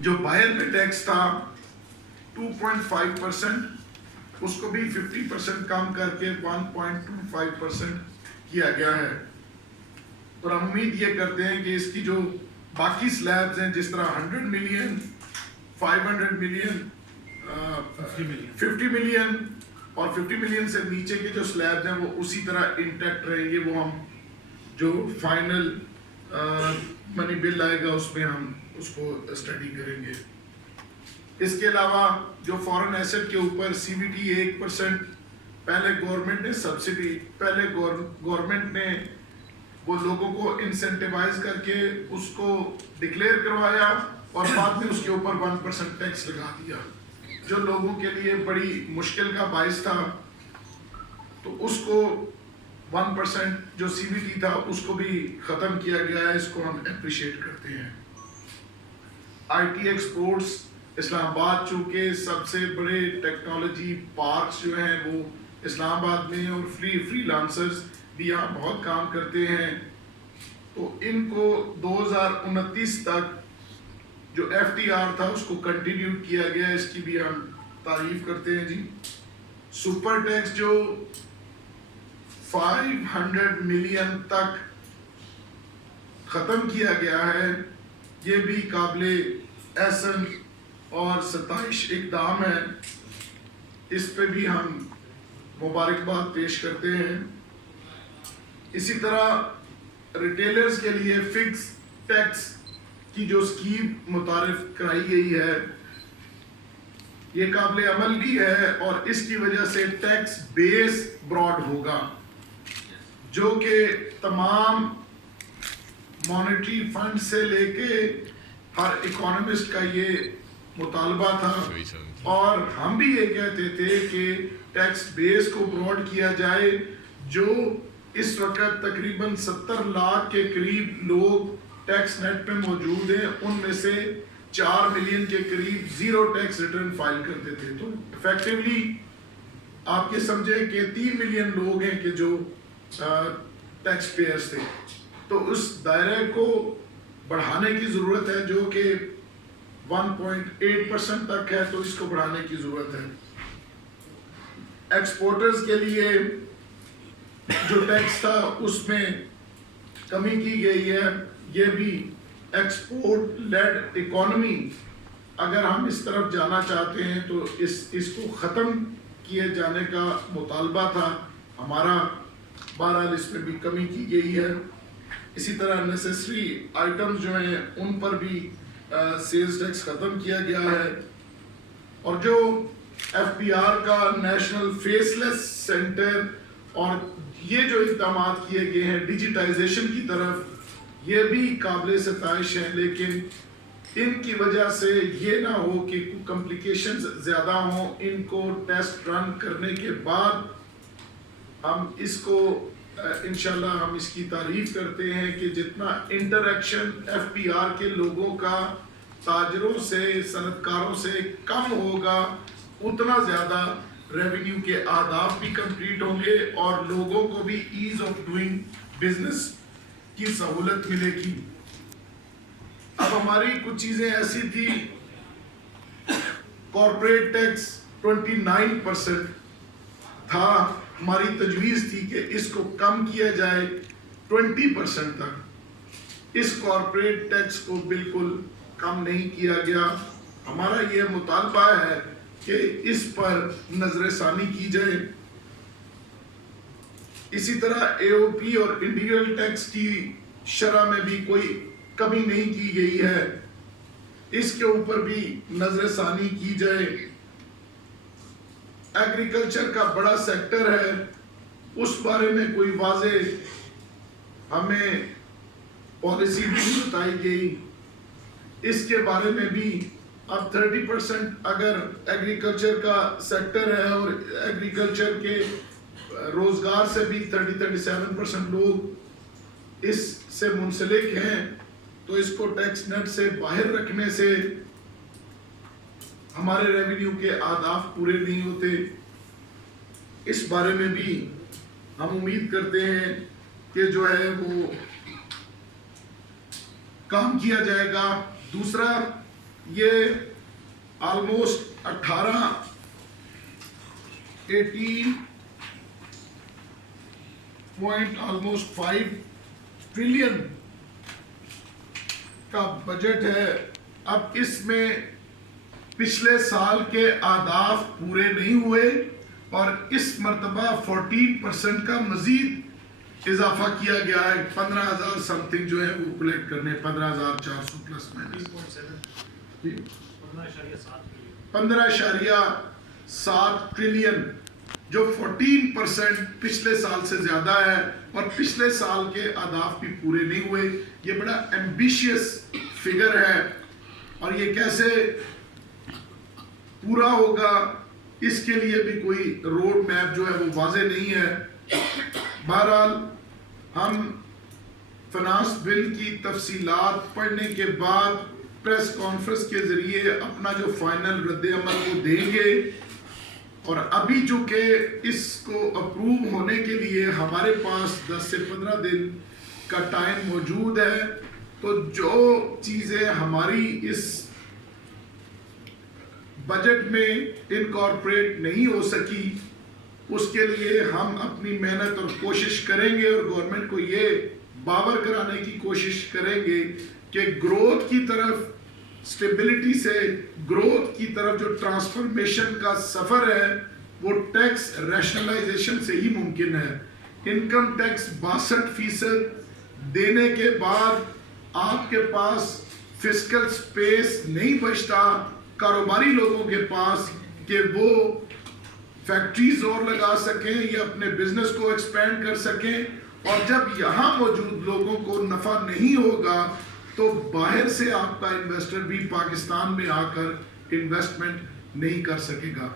جو باہر میں ٹیکس تھا 2.5%، اس کو بھی 50% کم کر کے 1.25% کیا گیا ہے۔ اور ہم امید یہ کرتے ہیں کہ اس کی جو باقی سلیبز ہیں، جس طرح 100 ملین، 500 ملین، 50 ملین اور 50 ملین سے نیچے کے جو سلیبز ہیں وہ اسی طرح انٹیکٹ رہیں گے۔ وہ ہم جو فائنل منی بل آئے گا اس میں ہم اس کو اسٹڈی کریں گے۔ اس کے علاوہ جو فورن ایسٹ کے اوپر سی بی ٹی 1%، پہلے گورنمنٹ نے سبسڈی، پہلے گورنمنٹ نے وہ لوگوں کو انسینٹیوائز کر کے اس کو ڈکلیئر کروایا اور بعد میں اس کے اوپر 1% ٹیکس لگا دیا، جو لوگوں کے لیے بڑی مشکل کا باعث تھا۔ تو اس کو 1% جو سی بی ٹی تھا اس کو بھی ختم کیا گیا ہے، اس کو ہم اپریشیٹ کرتے ہیں۔ آئی ٹی ایکسپورٹس، اسلام آباد چونکہ سب سے بڑے ٹیکنالوجی پارکس جو ہیں وہ اسلام آباد میں ہیں، اور فری لانسرز بھی یہاں بہت کام کرتے ہیں، تو ان کو 2029 تک جو ایف ٹی آر تھا اس کو کنٹینیو کیا گیا، اس کی بھی ہم تعریف کرتے ہیں جی۔ سپر ٹیکس جو 500 ملین تک ختم کیا گیا ہے، یہ بھی قابل احسن اور ستائش اقدام ہے، اس پہ بھی ہم مبارکباد پیش کرتے ہیں۔ اسی طرح ریٹیلرز کے لیے فکس ٹیکس کی جو اسکیم متعارف کرائی گئی ہے، یہ قابل عمل بھی ہے، اور اس کی وجہ سے ٹیکس بیس براڈ ہوگا، جو کہ تمام مانیٹری فنڈ سے لے کے ہر اکانومسٹ کا یہ مطالبہ تھا، اور ہم بھی یہ کہتے تھے کہ ٹیکس بیس کو براڈ کیا جائے۔ جو اس وقت تقریباً 70 لاکھ کے قریب لوگ ٹیکس نیٹ پہ موجود ہیں، ان میں سے 4 ملین کے قریب زیرو ٹیکس ریٹرن فائل کرتے تھے، تو ایفیکٹولی آپ یہ سمجھیں کہ 3 ملین لوگ ہیں کہ جو ٹیکس پیئرز تھے۔ تو اس دائرے کو بڑھانے کی ضرورت ہے، جو کہ 1.8% تک ہے، تو اس کو بڑھانے کی ضرورت ہے۔ ایکسپورٹرز کے لیے جو ٹیکس تھا اس میں کمی کی گئی ہے، یہ بھی ایکسپورٹ لیڈ اکانومی اگر ہم اس طرف جانا چاہتے ہیں تو اس کو ختم کیے جانے کا مطالبہ تھا ہمارا، بہرحال اس میں بھی کمی کی گئی ہے۔ اسی طرح نیسیسری آئٹمز جو ہیں ان پر بھی سیلز ٹیکس ختم کیا گیا ہے، اور جو ایف پی آر کا نیشنل فیس لیس سینٹر اور یہ جو اقدامات کیے گئے ہیں ڈیجیٹائزیشن کی طرف، یہ بھی قابل ستائش ہیں، لیکن ان کی وجہ سے یہ نہ ہو کہ کمپلیکیشنز زیادہ ہوں۔ ان کو ٹیسٹ رن کرنے کے بعد ہم اس کو انشاءاللہ ہم اس کی تعریف کرتے ہیں کہ جتنا انٹریکشن ایف پی آر کے لوگوں کا تاجروں سے، صنعت کاروں سے کم ہوگا، اتنا زیادہ ریونیو کے اہداف بھی کمپلیٹ ہوں گے اور لوگوں کو بھی ایز آف ڈوئنگ بزنس کی سہولت ملے گی۔ اب ہماری کچھ چیزیں ایسی تھی، کارپوریٹ ٹیکس 29% تھا، ہماری تجویز تھی کہ اس کو کم کیا جائے 20% تک۔ اس کارپوریٹ ٹیکس کو بالکل کم نہیں کیا گیا۔ ہمارا یہ مطالبہ ہے کہ اس پر نظر ثانی کی جائے۔ اسی طرح اے او پی اور انڈیویجول ٹیکس کی شرح میں بھی کوئی کمی نہیں کی گئی ہے، اس کے اوپر بھی نظر ثانی کی جائے۔ ایگریکلچر کا بڑا سیکٹر ہے، اس بارے میں کوئی واضح ہمیں پالیسی نہیں بتائی گئی، اس کے بارے میں بھی اب 30% اگر ایگریکلچر کا سیکٹر ہے اور ایگریکلچر کے روزگار سے بھی 37% لوگ اس سے منسلک ہیں، تو اس کو ٹیکس نیٹ سے باہر رکھنے سے ہمارے ریونیو کے اہداف پورے نہیں ہوتے۔ اس بارے میں بھی ہم امید کرتے ہیں کہ جو ہے وہ کام کیا جائے گا۔ دوسرا یہ آلموسٹ 18.5 ٹریلین کا بجٹ ہے. اب اس میں پچھلے سال کے اہداف پورے نہیں ہوئے اور اس مرتبہ 14% کا مزید اضافہ کیا گیا ہے. 15,000 سم تھنگ جو ہے وہ کلیکٹ کرنے 15,400 پلس مائنس 15.7 ٹریلین جو 14% پچھلے سال سے زیادہ ہے اور پچھلے سال کے اہداف بھی پورے نہیں ہوئے. یہ بڑا ایمبیشیس فگر ہے اور یہ کیسے پورا ہوگا اس کے لیے بھی کوئی روڈ میپ جو ہے وہ واضح نہیں ہے. بہرحال ہم فنانس بل کی تفصیلات پڑھنے کے بعد پریس کانفرنس کے ذریعے اپنا جو فائنل رد عمل وہ دیں گے اور ابھی چونکہ اس کو اپروو ہونے کے لیے ہمارے پاس 10 سے 15 دن کا ٹائم موجود ہے تو جو چیزیں ہماری اس بجٹ میں انکارپوریٹ نہیں ہو سکی اس کے لیے ہم اپنی محنت اور کوشش کریں گے اور گورنمنٹ کو یہ باور کرانے کی کوشش کریں گے کہ گروتھ کی طرف سٹیبلٹی سے گروتھ کی طرف جو ٹرانسفارمیشن کا سفر ہے وہ ٹیکس ریشنلائزیشن سے ہی ممکن ہے. انکم ٹیکس 62% دینے کے بعد آپ کے پاس فسکل سپیس نہیں بچتا کاروباری لوگوں کے پاس کہ وہ فیکٹریز اور لگا سکیں یا اپنے بزنس کو ایکسپینڈ کر سکیں اور جب یہاں موجود لوگوں کو نفع نہیں ہوگا تو باہر سے آپ کا انویسٹر بھی پاکستان میں آ کر انویسٹمنٹ نہیں کر سکے گا.